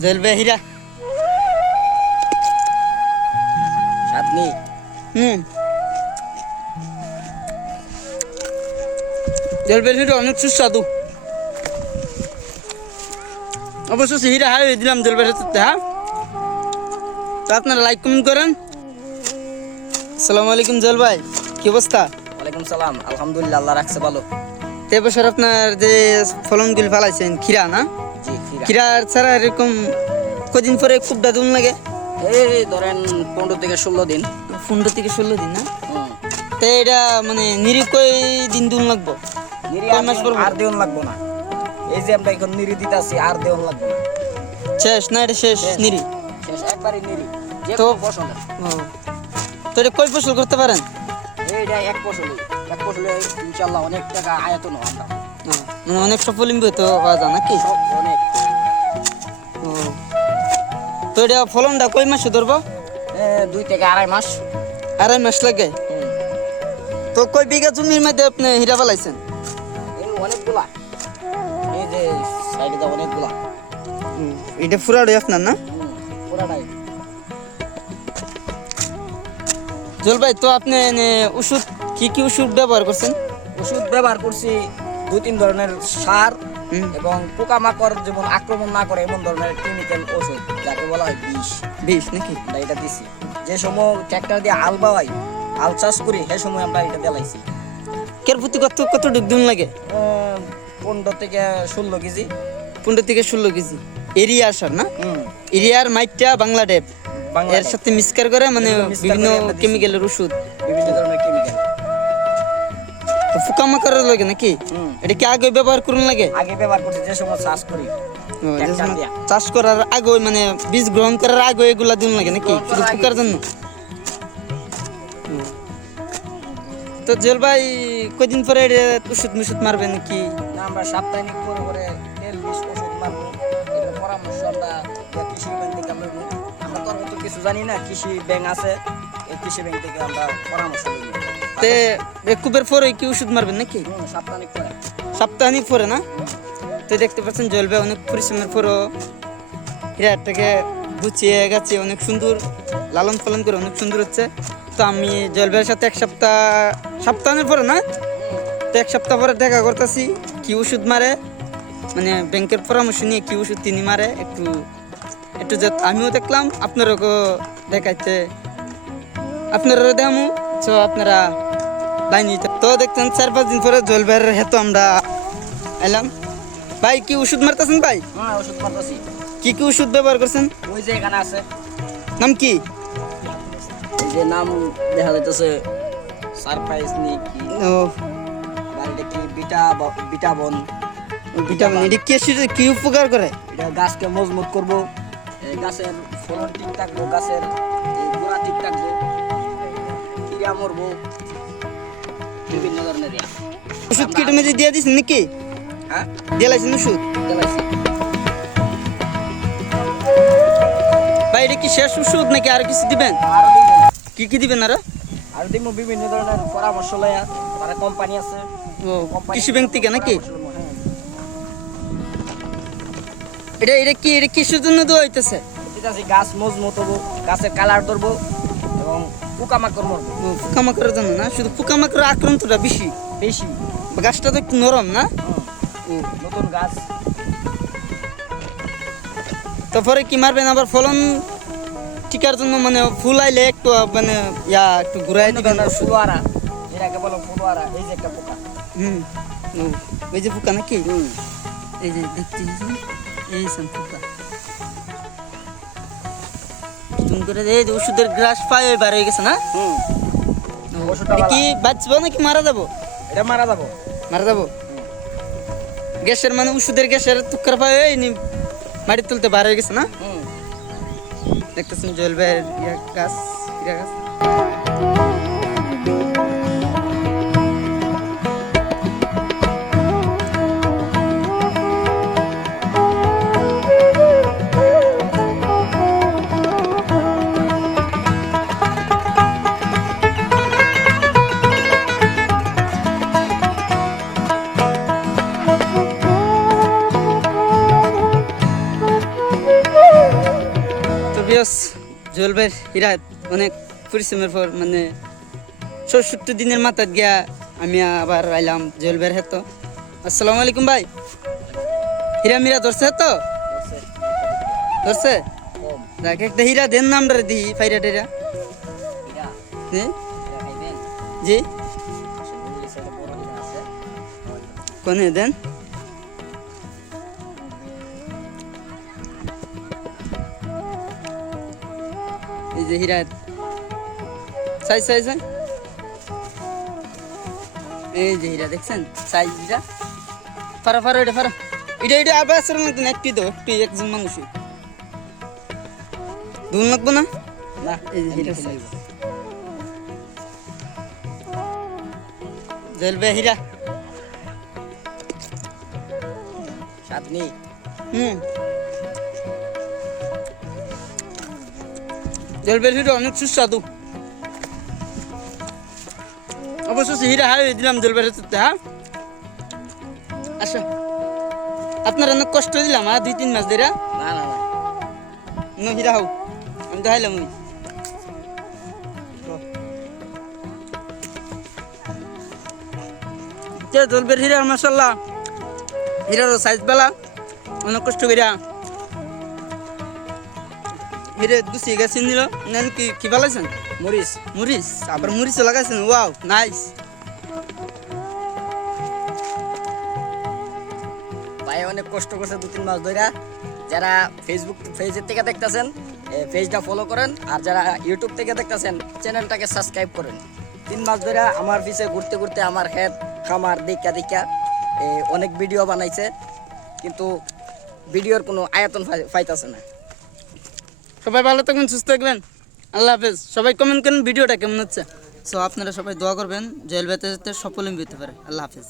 জলবে হীরা চাঁদনি জলবের হীরা অনেক সুস্বাদু। অবশ্য হীরা হাই দিলাম জলবের সাথে। হ্যাঁ, তো আপনারা লাইক কমেন্ট করেন। আসসালামু আলাইকুম জল ভাই, কি অবস্থা? ওয়ালাইকুম সালাম, আলহামদুলিল্লাহ, আল্লাহ রাখছে ভালো। তো এবছর আপনার যে ফলনগুলি ফালাইছেন খিরা না, জি, খিরার ছাড়া এরকম কদিন পরে খুব দাদুন লাগে? এই ধরেন 15 থেকে 16 দিন। 15 থেকে 16 দিন না? তো এটা মানে নিরি কই দিন দুন লাগবো? কয় মাস পর? আর দেওন লাগবো না। এই যে আমরা এখন নিরি দিতাছি, আর দেওন লাগবো না। শেষ না এটা? শেষ নিরি, শেষ একবারই নিরি। যে তো কোনো ফসলের। তো এটা কয় ফসল করতে পারেন? এইটা এক ফসলে ইনশাআল্লাহ অনেক টাকা আয়তন হয় আমরা। মানে অনেক সফল ইমবে তো পাওয়া যায় নাকি? সব অনেক। তো এটা ফলনটা কয় মাসে ধরবো? 2 থেকে 2.5 মাস। 2.5 মাস লাগে। তো কয় বিঘা জমির মধ্যে আপনি হীরা ফলাইছেন? এই অনেকগুলা, এই যে সাইডে তো অনেকগুলা। এটা পুরাটাই আপনার না? পুরাটাই। জল ভাই, তো আপনি ওষুধ কি কি ওষুধ ব্যবহার করছেন? ওষুধ ব্যবহার করছি 2-3 ধরনের সার এবং পোকামাকড় যেমন আক্রমণ না করে এমন ধরনের কেমিক্যাল ওষুধ, যাকে বলা হয় বিষ নাকি? আমরা এটা দিছি। যে সময় ট্র্যাক্টর দিয়ে আল বাওয়াই, আল চাষ করি, সে সময় আমরা এটা দিলাইছি। কের প্রতি কত দিন লাগে? 15 থেকে 16 কেজি। 15 থেকে 16 কেজি এরিয়া সার না? এরিয়ার মাইটটা বাংলা ডেপ এর সাথে মিক্সচার করে মানে বিভিন্ন কেমিক্যালের ওষুধ, বিভিন্ন ধরনের কেমিক্যাল। তো পোকামাকড়ের লাগে নাকি? এটা কি আগে ব্যবহার করুন লাগে? আগে ব্যবহার করছি যে সময় চাষ করি, যে সময় চাষ করার আগে মানে বীজ গ্রহণ করার আগে এগুলা দিন লাগে নাকি শুধু পোকার জন্য? তো জল ভাই, কদিন পরে ওষুধ মুষুধ মারবেন কি? না, আমরা সাপ্তাহিক করে তেল বিষ ওষুধ মারবো। এটার পরামর্শ আমরা কৃষি ব্যাংক থেকে লইব। আমরা তো অত কিছু জানি না, কৃষি ব্যাংক আছে, এই কৃষি ব্যাংক থেকে আমরা পরামর্শ লইব। তে রেকুবের পরে কি ওষুধ মারবেন নাকি? সাপ্তাহিক পরে। সপ্তাহানিক পরে না? তো দেখতে পাচ্ছেন জল ভাই অনেক পরিশ্রমের পরও হীরাটাকে গুছিয়ে গেছে, অনেক সুন্দর লালন পালন করে অনেক সুন্দর হচ্ছে। তো আমি জল ভাইয়ের সাথে সপ্তাহের পরে না, তো 1 সপ্তাহ পরে দেখা করতেছি কি ওষুধ মারে, মানে ব্যাংকের পরামর্শ নিয়ে কি ওষুধ তিনি মারে একটু আমিও দেখলাম, আপনারও দেখাইতে আপনারও দেখামু। তো আপনারা লাইন নিতে তো দেখছেন 4-5 দিন পরে জল ভাইয়ের হেতু আমরা এলাম। ভাই কি ওষুধ মারতেছেন ভাই? হ্যাঁ, ওষুধ মারতেছি। কি কি ওষুধ ব্যবহার করছেন? ওই যে এখানে আছে, নাম কি? এই যে নাম দেখা যাইতেছে সারপ্রাইজ নি কি, ও এটা কি বিটাবন। ভিটামিন। এটা কি উপকার করে? এটা গাছকে মজবুত করবো, গাছের ফলন ঠিক থাকবো, গাছের গোড়া ঠিক থাকবো, কিরা মরবো, বিভিন্ন ধরনের ওষুধ কি এটা মেঝে দিয়ে দিচ্ছেন নাকি? হ্যাঁ, দিয়ে লাইছেন ওষুধ? দিলাইছি। ভাই এটা কি শেষ ওষুধ নাকি আর কিছু দিবেন? আরো দিব, কি দিবেন আরো? আর দিব বিভিন্ন ধরনের পরামর্শ লয়া, তারা কোম্পানি আছে। ও কৃষি ব্যাংক থেকে নাকি? এটা কিসের জন্য দেওয়া হইতেছে? গাছ মজবুত হবো, গাছের কালার ধরবো এবং পোকামাকড় মরবো। পোকামাকড়ের জন্য না? শুধু পোকামাকড়ের আক্রান্তটা বেশি? গাছটা তো একটু নরম না? নতুন গাছ। তারপরে কি মারবেন আবার ফলন টিকার জন্য? মানে ফুল আইলে একটু মানে একটু ঘুরাই দিবেন। ফুলওয়ারা, এটাকে বলো ফুলওয়ারা। এই যে একটা পোকা, ওই যে পোকা নাকি? এই যে দেখছি এই পোকা এই যে ওষুধের গ্রাস পাই বার হয়ে গেছে না? কি বাঁচবো নাকি মারা যাবো? এটা মারা যাবো। গ্যাসের মানে ওষুধের গ্যাসের তুক্কার পাই মাটি তুলতে বার হয়ে গেছে না? দেখতেছেন জল ভাইয়ের গাছ। ভিউয়ার্স জুয়েল ভাইয়ের হীরা অনেক পরিশ্রমের পর মানে ৬৭ দিনের মাথায় গিয়া আমি আবার আইলাম জুয়েল ভাইয়ের হেতো। আসসালামু আলাইকুম ভাই। হীরা মিরা ধরছে তো? ধরছে? দেখ একটা হীরা দেন নামটা দিই ফাইরা টেরা। হ্যাঁ জি কোনে দেন? এই যে হীরা সাইজ সাইজ এই যে হীরা দেখছেন সাইজ হীরা ফারা ফারা এটা ফারা এটা আবার আসলে মতন একটি তো একটু একজন মানুষ ধুন লাগবো না না এই যে হীরা জলবে হীরা সাতনি জলবের হীরা অনেক সুস্বাদু। অবশ্যই হীরা হারিয়ে দিলাম জলবের হাতে। হ্যাঁ আচ্ছা আপনার অনেক কষ্ট দিলাম। ২-৩ মাস ধরে না না না হীরা হোক আমি তো হাইলাম ওই জলবের হীরা মাসাল্লাহ হীরারও সাইজ বেলা অনেক কষ্ট করিয়া হিরে গুছিয়ে গেছে নিল কি কি বালাইছেন? মরিচ মরিচ আবার মরিচও লাগাইছেন। Wow nice. ভাই অনেক কষ্ট করছে 2-3 মাস ধরে। যারা পেজের থেকে দেখতেছেন পেজটা ফলো করেন, আর যারা ইউটিউব থেকে দেখতেছেন চ্যানেলটাকে সাবস্ক্রাইব করেন। 3 মাস ধরে আমার পিছে ঘুরতে ঘুরতে আমার হেড খামার দেখা অনেক ভিডিও বানাইছে, কিন্তু ভিডিওর কোনো আয়তন পাইতেছে না। সবাই ভালো থাকবেন, সুস্থ থাকবেন। আল্লাহ হাফেজ। সবাই কমেন্ট করেন ভিডিওটা কেমন হচ্ছে। সো আপনারা সবাই দোয়া করবেন জুয়েল ভাই যাতে সফল হতে পারে। আল্লাহ হাফেজ।